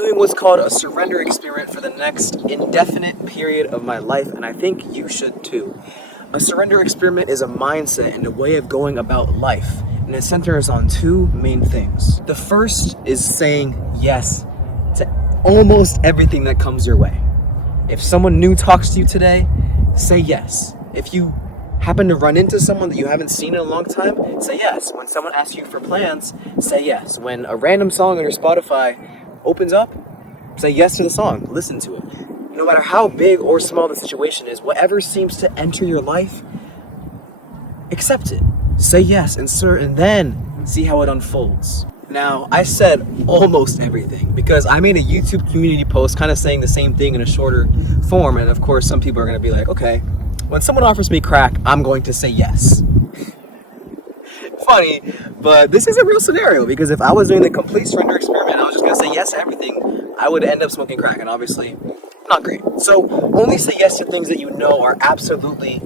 doing what's called a surrender experiment for the next indefinite period of my life, and I think you should too. A surrender experiment is a mindset and a way of going about life, and it centers on two main things. The first is saying yes to almost everything that comes your way. If someone new talks to you today, say yes. If you happen to run into someone that you haven't seen in a long time, say yes. When someone asks you for plans, say yes. When a random song on your Spotify opens up, say yes to the song. Listen to it. No matter how big or small the situation is, whatever seems to enter your life, accept it. Say yes and then see how it unfolds. Now, I said almost everything because I made a YouTube community post kind of saying the same thing in a shorter form, and of course some people are going to be like, okay, when someone offers me crack, I'm going to say yes. Funny, but this is a real scenario because if I was doing the complete surrender experiment and I was just going to say yes to everything, I would end up smoking crack, and obviously not great. So only say yes to things that you know are absolutely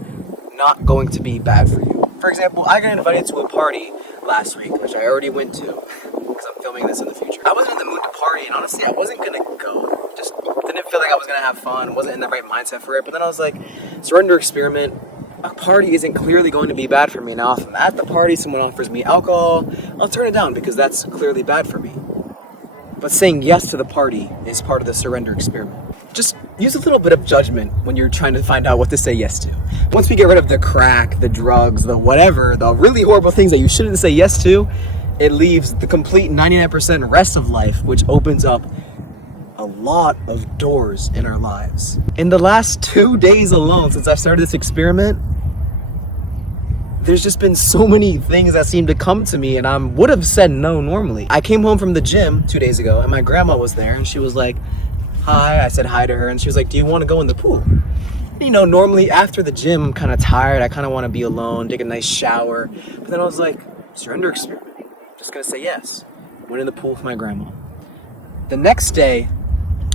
not going to be bad for you. For example, I got invited to a party last week, which I already went to because I'm filming this in the future. I wasn't in the mood to party, and honestly, I wasn't going to go. Just didn't feel like I was going to have fun, wasn't in the right mindset for it. But then I was like, surrender experiment, a party isn't clearly going to be bad for me. Now, if I'm at the party, someone offers me alcohol, I'll turn it down because that's clearly bad for me. But saying yes to the party is part of the surrender experiment. Just use a little bit of judgment when you're trying to find out what to say yes to. Once we get rid of the crack, the drugs, the whatever, the really horrible things that you shouldn't say yes to, it leaves the complete 99% rest of life, which opens up a lot of doors in our lives. In the last 2 days alone since I started this experiment, there's just been so many things that seem to come to me, and I would have said no normally. I came home from the gym 2 days ago and my grandma was there and she was like, hi. I said hi to her and she was like, do you want to go in the pool? You know, normally after the gym, I'm kind of tired. I kind of want to be alone, take a nice shower. But then I was like, surrender experiment. Just gonna say yes. Went in the pool with my grandma. The next day,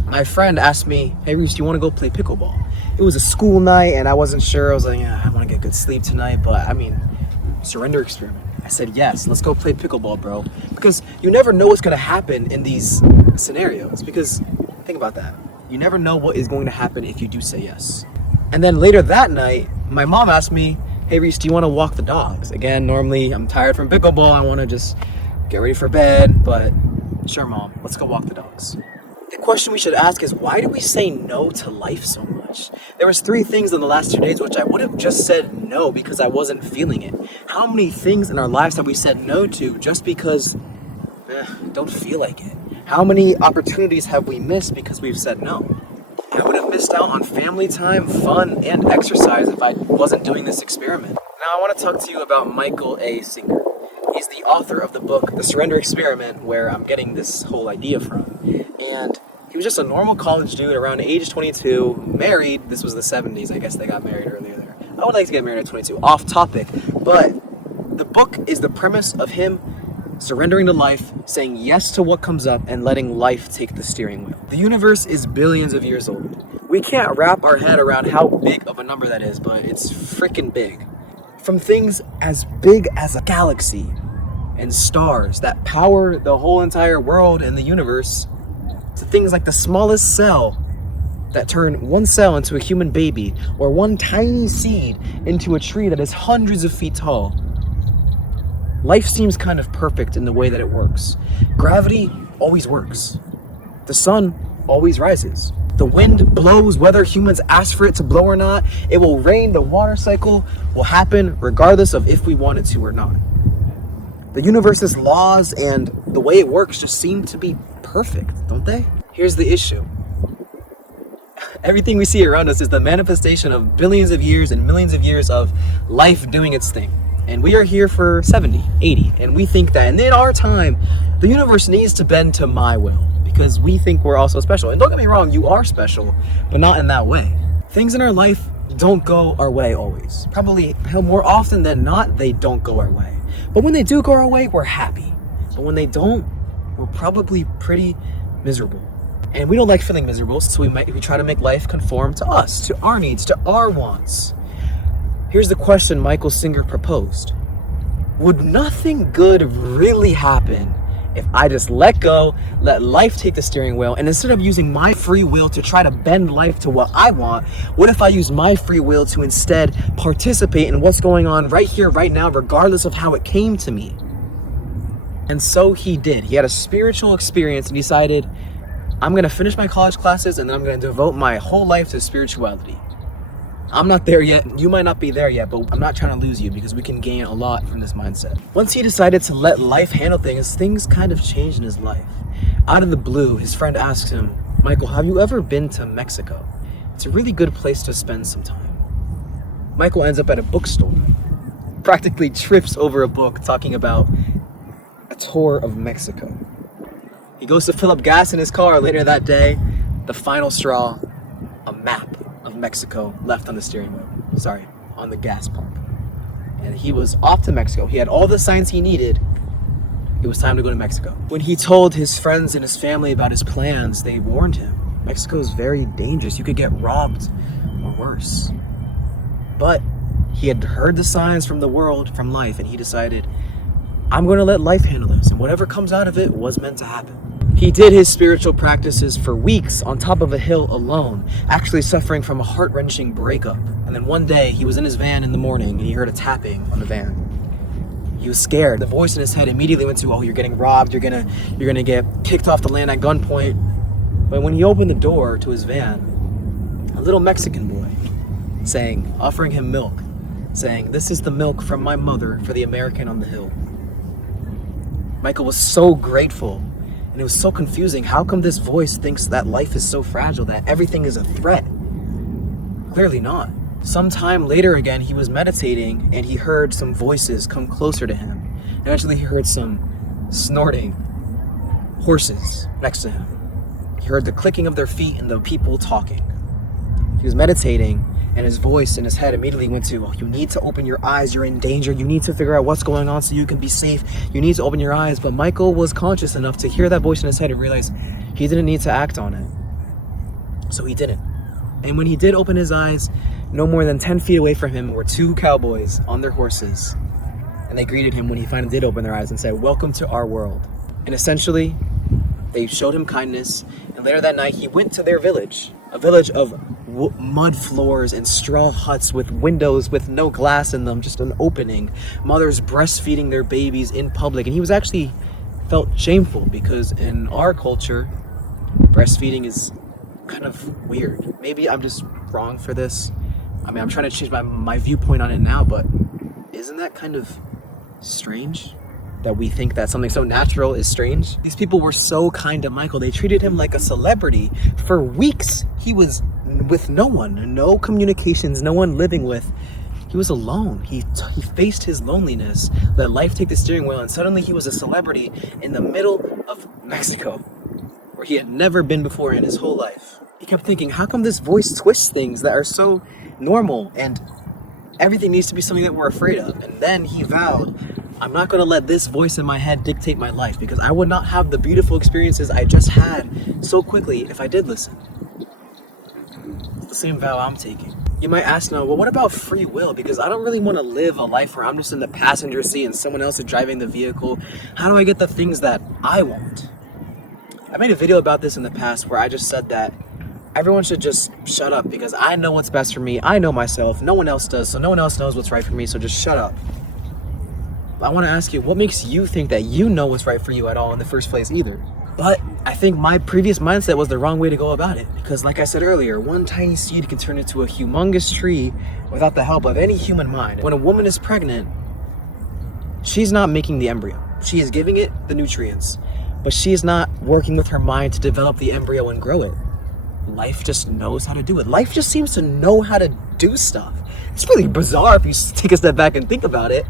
my friend asked me, hey Reece, do you want to go play pickleball? It was a school night and I wasn't sure. I was like, yeah, I want to get good sleep tonight, but I mean, surrender experiment. I said, yes, let's go play pickleball, bro. Because you never know what's going to happen in these scenarios. Because think about that. You never know what is going to happen if you do say yes. And then later that night, my mom asked me, hey Reece, do you want to walk the dogs? Again, normally I'm tired from pickleball. I want to just get ready for bed, but sure, mom, let's go walk the dogs. The question we should ask is, why do we say no to life so much? There was 3 things in the last 2 days which I would have just said no because I wasn't feeling it. How many things in our lives have we said no to just because don't feel like it? How many opportunities have we missed because we've said no? I would have missed out on family time, fun, and exercise if I wasn't doing this experiment. Now I want to talk to you about Michael A. Singer. He's the author of the book, The Surrender Experiment, where I'm getting this whole idea from. And he was just a normal college dude around age 22, married. This was the 70s, I guess they got married earlier there. I would like to get married at 22, off topic. But the book is the premise of him surrendering to life, saying yes to what comes up, and letting life take the steering wheel. The universe is billions of years old. We can't wrap our head around how big of a number that is, but it's freaking big. From things as big as a galaxy and stars that power the whole entire world and the universe, to things like the smallest cell that turn one cell into a human baby, or one tiny seed into a tree that is hundreds of feet tall. Life seems kind of perfect in the way that it works. Gravity always works. The sun always rises. The wind blows whether humans ask for it to blow or not. It will rain. The water cycle will happen regardless of if we want it to or not. The universe's laws and the way it works just seem to be perfect, don't they? Here's the issue. Everything we see around us is the manifestation of billions of years and millions of years of life doing its thing. And we are here for 70, 80, and we think that in our time, the universe needs to bend to my will because we think we're also special. And don't get me wrong, you are special, but not in that way. Things in our life don't go our way always. Probably more often than not, they don't go our way. But when they do go our way, we're happy. But when they don't, we're probably pretty miserable. And we don't like feeling miserable, so we try to make life conform to us, to our needs, to our wants. Here's the question Michael Singer proposed. Would nothing good really happen If I just let go, let life take the steering wheel, and instead of using my free will to try to bend life to what I want, what if I use my free will to instead participate in what's going on right here, right now, regardless of how it came to me? And so he did. He had a spiritual experience and decided, I'm going to finish my college classes and then I'm going to devote my whole life to spirituality. I'm not there yet. You might not be there yet, but I'm not trying to lose you because we can gain a lot from this mindset. Once he decided to let life handle things, things kind of changed in his life. Out of the blue, his friend asked him, Michael, have you ever been to Mexico? It's a really good place to spend some time. Michael ends up at a bookstore, practically trips over a book talking about a tour of Mexico. He goes to fill up gas in his car later that day. The final straw, a map of Mexico left on the steering wheel. On the gas pump. And he was off to Mexico. He had all the signs he needed. It was time to go to Mexico. When he told his friends and his family about his plans, they warned him. Mexico is very dangerous. You could get robbed or worse. But he had heard the signs from the world, from life, and he decided, I'm going to let life handle this. And whatever comes out of it was meant to happen. He did his spiritual practices for weeks on top of a hill alone, actually suffering from a heart-wrenching breakup. And then one day, he was in his van in the morning and he heard a tapping on the van. He was scared. The voice in his head immediately went to, oh, you're getting robbed, you're gonna get kicked off the land at gunpoint. But when he opened the door to his van, a little Mexican boy offering him milk, saying, this is the milk from my mother for the American on the hill. Michael was so grateful. And it was so confusing. How come this voice thinks that life is so fragile, that everything is a threat? Clearly not. Sometime later again, he was meditating and he heard some voices come closer to him. Eventually he heard some snorting horses next to him. He heard the clicking of their feet and the people talking. He was meditating and his voice in his head immediately went to, oh, you need to open your eyes, you're in danger, you need to figure out what's going on so you can be safe, you need to open your eyes. But Michael was conscious enough to hear that voice in his head and realize he didn't need to act on it. So he didn't. And when he did open his eyes, no more than 10 feet away from him were two cowboys on their horses. And they greeted him when he finally did open their eyes and said, welcome to our world. And essentially, they showed him kindness. And later that night, he went to their village, a village of mud floors and straw huts with windows with no glass in them, just an opening. Mothers breastfeeding their babies in public. And he was actually felt shameful because in our culture, breastfeeding is kind of weird. Maybe I'm just wrong for this. I mean, I'm trying to change my viewpoint on it now, but isn't that kind of strange? That we think that something so natural is strange? These people were so kind to Michael. They treated him like a celebrity. For weeks, he was with no one, no communications, no one living with. He was alone. He faced his loneliness, let life take the steering wheel, and suddenly he was a celebrity in the middle of Mexico, where he had never been before in his whole life. He kept thinking, how come this voice twists things that are so normal and everything needs to be something that we're afraid of? And then he vowed, I'm not going to let this voice in my head dictate my life, because I would not have the beautiful experiences I just had so quickly if I did listen. It's the same vow I'm taking. You might ask now, well, what about free will? Because I don't really want to live a life where I'm just in the passenger seat and someone else is driving the vehicle. How do I get the things that I want? I made a video about this in the past where I just said that everyone should just shut up because I know what's best for me. I know myself. No one else does, so no one else knows what's right for me, so just shut up. I want to ask you, what makes you think that you know what's right for you at all in the first place either? But I think my previous mindset was the wrong way to go about it, because like I said earlier, one tiny seed can turn into a humongous tree without the help of any human mind. When a woman is pregnant, she's not making the embryo. She is giving it the nutrients, but she is not working with her mind to develop the embryo and grow it. Life just knows how to do it. Life just seems to know how to do stuff. It's really bizarre if you take a step back and think about it.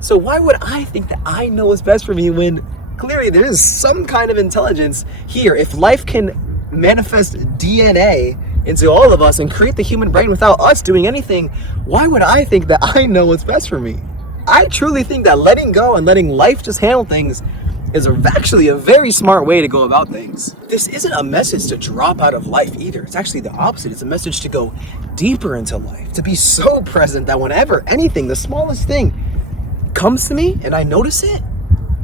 So why would I think that I know what's best for me when clearly there is some kind of intelligence here? If life can manifest DNA into all of us and create the human brain without us doing anything, why would I think that I know what's best for me? I truly think that letting go and letting life just handle things is actually a very smart way to go about things. This isn't a message to drop out of life either. It's actually the opposite. It's a message to go deeper into life, to be so present that whenever anything, the smallest thing, comes to me and I notice it,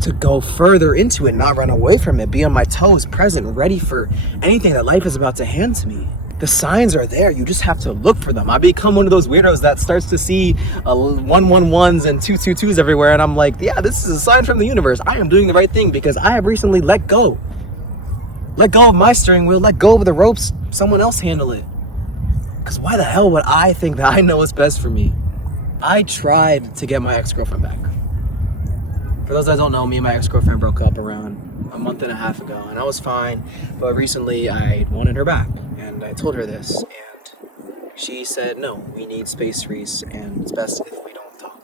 to go further into it, not run away from it, be on my toes, present, ready for anything that life is about to hand to me. The signs are there. You just have to look for them. I become one of those weirdos that starts to see 111s and 222s everywhere, and I'm like, yeah, this is a sign from the universe. I am doing the right thing because I have recently let go. Let go of my steering wheel, let go of the ropes, someone else handle it. Because why the hell would I think that I know what's best for me? I tried to get my ex-girlfriend back. For those that don't know, me and my ex-girlfriend broke up around a month and a half ago, and I was fine, but recently I wanted her back, and I told her this, and she said, no, we need space, Reece, and it's best if we don't talk.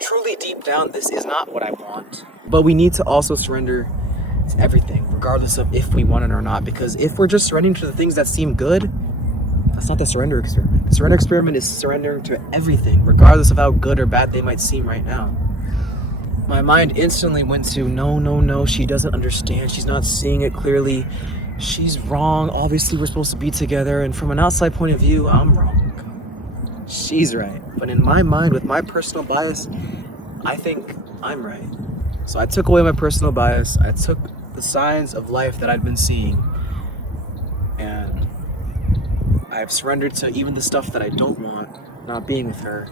Truly deep down, this is not what I want, but we need to also surrender to everything, regardless of if we want it or not, because if we're just surrendering to the things that seem good, that's not the surrender experiment. The surrender experiment is surrendering to everything, regardless of how good or bad they might seem right now. My mind instantly went to, no, she doesn't understand. She's not seeing it clearly. She's wrong. Obviously, we're supposed to be together. And from an outside point of view, I'm wrong. She's right. But in my mind, with my personal bias, I think I'm right. So I took away my personal bias. I took the signs of life that I'd been seeing, and I've surrendered to even the stuff that I don't want, not being with her,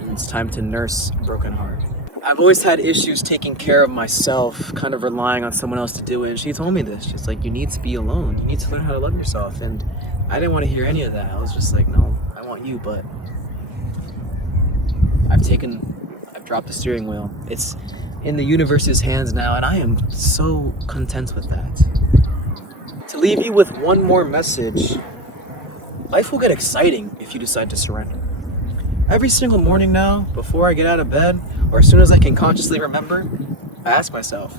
and it's time to nurse a broken heart. I've always had issues taking care of myself, kind of relying on someone else to do it, and she told me this, just like, you need to be alone, you need to learn how to love yourself, and I didn't want to hear any of that. I was just like, no, I want you, but I've dropped the steering wheel. It's in the universe's hands now, and I am so content with that. To leave you with one more message, life will get exciting if you decide to surrender. Every single morning now, before I get out of bed, or as soon as I can consciously remember, I ask myself,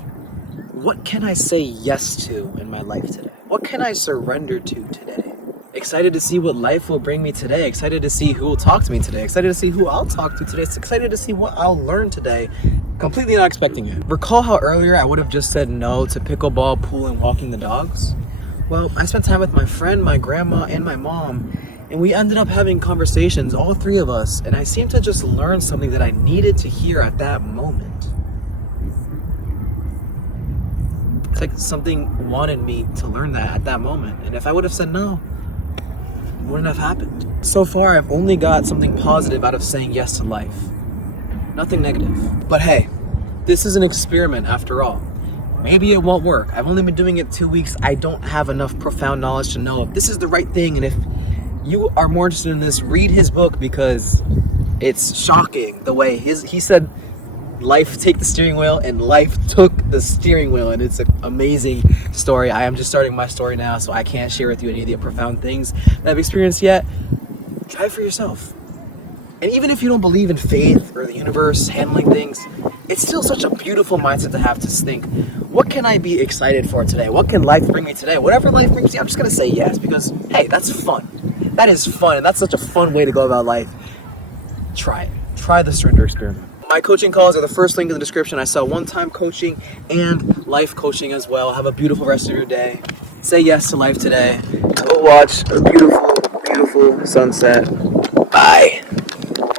what can I say yes to in my life today? What can I surrender to today? Excited to see what life will bring me today. Excited to see who will talk to me today. Excited to see who I'll talk to today. Excited to see what I'll learn today. Completely not expecting it. Recall how earlier I would have just said no to pickleball, pool, and walking the dogs? Well, I spent time with my friend, my grandma, and my mom, and we ended up having conversations, all three of us, and I seemed to just learn something that I needed to hear at that moment. It's like something wanted me to learn that at that moment, and if I would have said no, it wouldn't have happened. So far, I've only got something positive out of saying yes to life. Nothing negative. But hey, this is an experiment after all. Maybe it won't work. I've only been doing it 2 weeks. I don't have enough profound knowledge to know if this is the right thing, and if you are more interested in this, read his book, because it's shocking the way he said life take the steering wheel, and life took the steering wheel, and it's an amazing story. I am just starting my story now, so I can't share with you any of the profound things that I've experienced yet. Try it for yourself. And even if you don't believe in faith or the universe handling things, it's still such a beautiful mindset to have, to think, what can I be excited for today? What can life bring me today? Whatever life brings me, I'm just going to say yes, because, hey, that's fun. That is fun, and that's such a fun way to go about life. Try it. Try the surrender experiment. My coaching calls are the first link in the description. I sell one-time coaching and life coaching as well. Have a beautiful rest of your day. Say yes to life today. Go watch a beautiful, beautiful sunset. Bye.